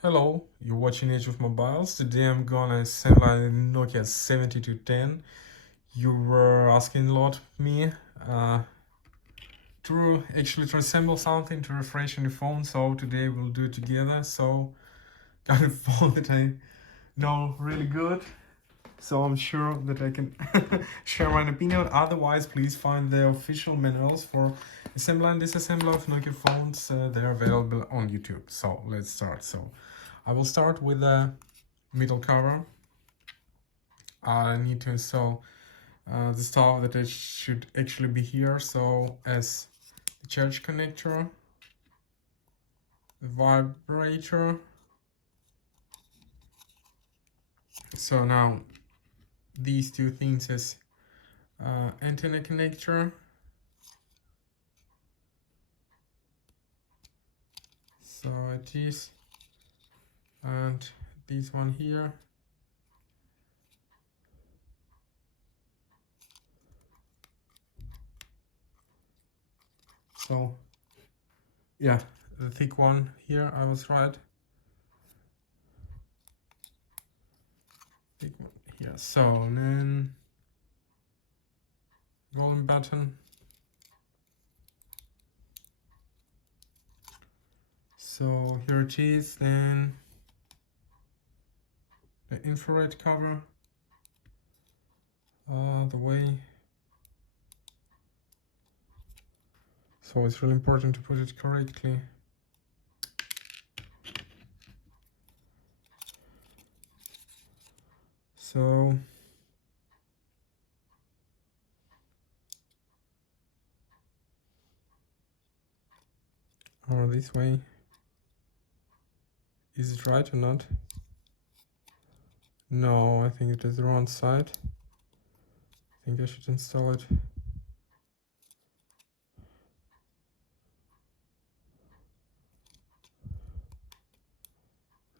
Hello, you're watching Age of Mobiles. Today I'm gonna assemble a Nokia 7210. You were asking a lot of me to assemble something to refresh on the phone, so today we'll do it together. So, got a phone that I know really good, so I'm sure that I can share my opinion. Otherwise, please find the official manuals for assembly and disassembly of Nokia phones. They're available on YouTube. So, let's start. So, I will start with the middle cover. I need to install the stuff that it should actually be here. So as the charge connector, the vibrator. So now these two things as antenna connector. So it is, and this one here. So yeah, the thick one here, I was right. Thick one here. So and then volume button. So here it is, then the infrared cover, the way. So it's really important to put it correctly. So or this way. Is it right or not? No, I think it is the wrong side. I think I should install it.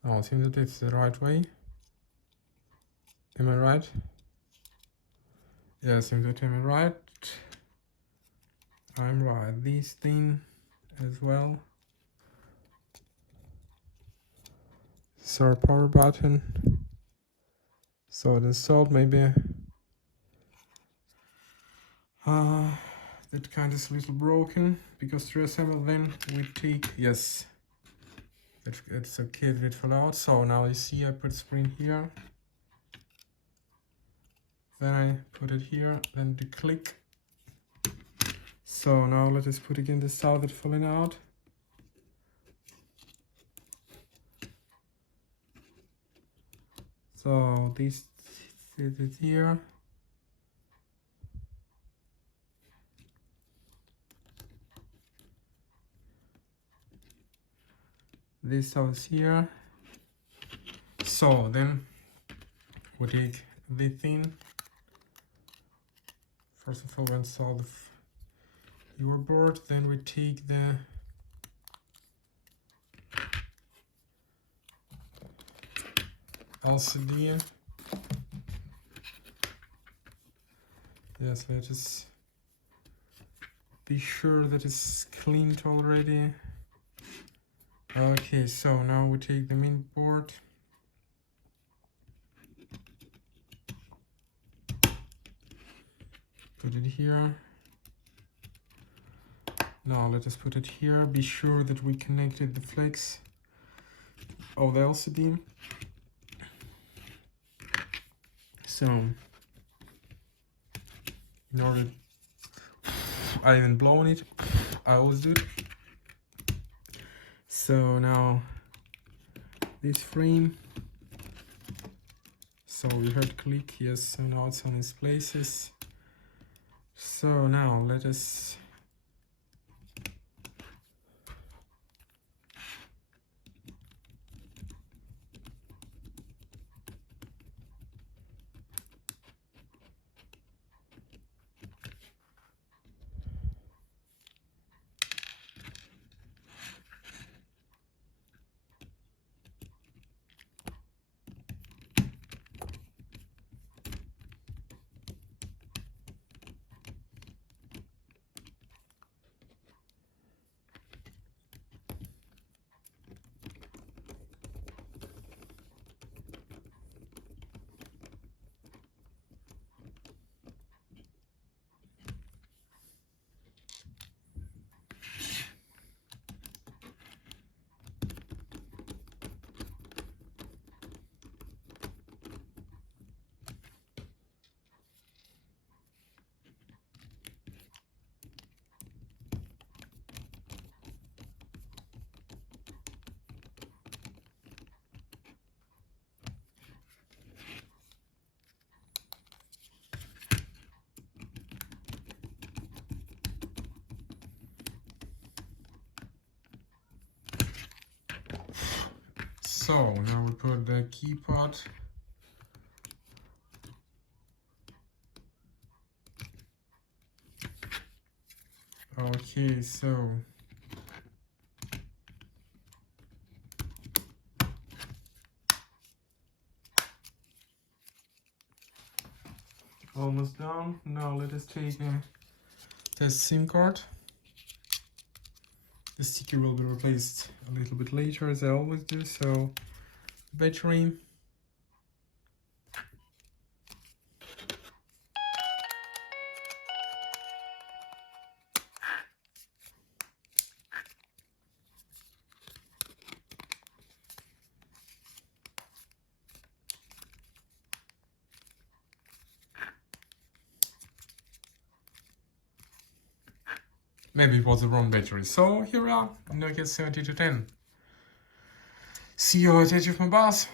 Oh, it seems that it's the right way. Am I right? Yeah, it seems that I'm right. I'm right. This thing as well. This is our power button. So it installed, maybe that kind is a little broken, because to assemble then we take, yes, it's okay that it fell out. So now you see I put spring here, then I put it here, then the click. So now let us put again the stuff that's falling out. So this is here. This stuff is here. So then we take the thing. First of all, we install your board. Then we take the LCD. Yes, let us be sure that it's cleaned already. Okay, so now we take the main board. Put it here. Now let us put it here. Be sure that we connected the flex of the LCD. So, in order, I haven't blown it. I always do it. So now this frame. So we heard click, yes. So now it's on its places. So now let us So now we put the keypad. Okay, so almost done. Now let us take the SIM card. The sticker will be replaced a little bit later, as I always do. So battery. Maybe it was the wrong battery. So here we are, Nokia 7210. See you at Edge of my bus.